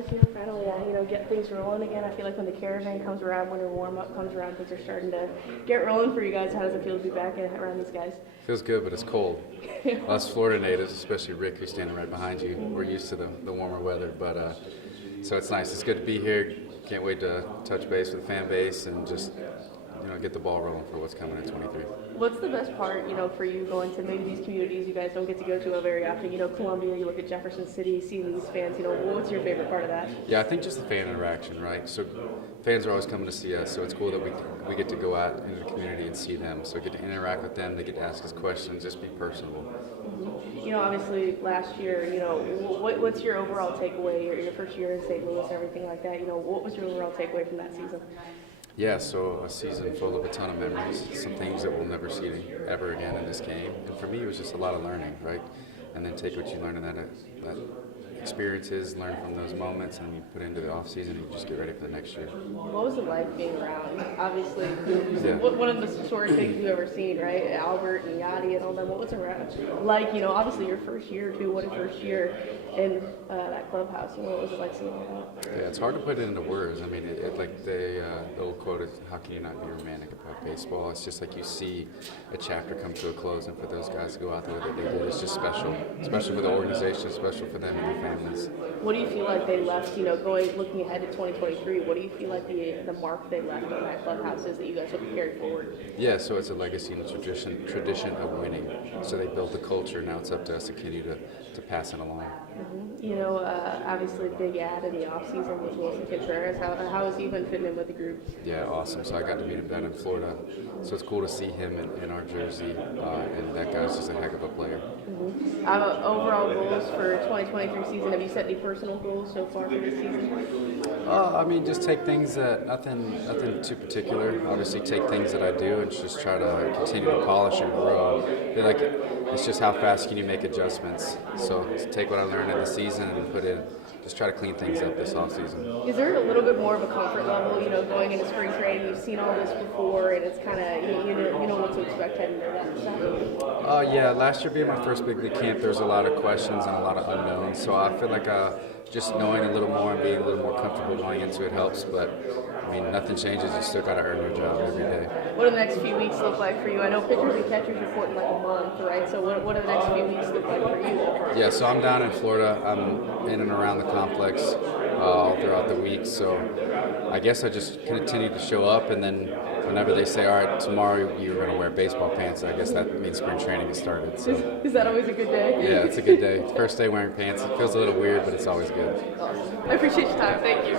it feel finally, get things rolling again? I feel like when the caravan comes around, when your warm-up comes around, things are starting to get rolling for you guys. How does it feel to be back around these guys? Feels good, but it's cold. Us Florida natives, especially Rick, who's standing right behind you, we're used to the warmer weather. But so it's nice. It's good to be here. Can't wait to touch base with the fan base and just get the ball rolling for what's coming in 23. What's the best part, for you going to maybe these communities you guys don't get to go to very often? Columbia, you look at Jefferson City, seeing these fans, what's your favorite part of that? Yeah, I think just the fan interaction, right? So fans are always coming to see us, so it's cool that we get to go out into the community and see them. So we get to interact with them, they get to ask us questions, just be personable. Mm-hmm. Obviously last year, what's your overall takeaway, your first year in St. Louis, everything like that? What was your overall takeaway from that season? Yeah, so a season full of a ton of memories, some things that we'll never see ever again in this game. And for me, it was just a lot of learning, right? And then take what you learn in that experiences, learn from those moments, and you put it into the off season and you just get ready for the next year. What was it like being around? Obviously, one of the historic things you've ever seen, right? Albert and Yachty and all them. What was it like? Obviously your first year too. What a first year in that clubhouse. What was it like seeing that? Yeah, it's hard to put it into words. I mean, the old quote is, "How can you not be romantic about baseball?" It's just like you see a chapter come to a close, and for those guys to go out there that they did, it's just special. Special for the organization, special for them and their families. What do you feel like they left? Looking ahead to 2023, what do you feel like the mark they left on that clubhouse is that you guys will carry forward? Yeah, so it's a legacy and a tradition of winning. So they built the culture. Now it's up to us to continue to pass it along. Mm-hmm. Obviously, big ad in the offseason was Wilson Contreras. How has he been fitting in with the group? Yeah, awesome. So I got to meet him down in Florida. So it's cool to see him in our jersey, and that guy's just a heck of a player. Mm-hmm. Overall goals for 2023 season. Have you set any personal goals so far for this season? Just take things that nothing too particular. Obviously, take things that I do and just try to continue to polish and grow. I feel like it's just how fast can you make adjustments. So take what I learned in the season and put in. Just try to clean things up this offseason. Is there a little bit more of a comfort level, going into spring training? You've seen all this before, and it's kind of you know what to expect heading into that stuff. Yeah, last year being my first big league camp, there's a lot of questions and a lot of unknowns. So I feel like just knowing a little more and being a little more comfortable going into it helps. But nothing changes. You still got to earn your job every day. What do the next few weeks look like for you? I know pitchers and catchers report in like a month, right? So what do the next few weeks look like for you? Yeah, so I'm down in Florida. I'm in and around the complex all throughout the week. So I guess I just continue to show up, and then whenever they say, all right, tomorrow you're going to wear baseball pants, I guess that means spring training has started. So. Is that always a good day? Yeah, it's a good day. First day wearing pants. It feels a little weird, but it's always good. Awesome. I appreciate your time. Thank you.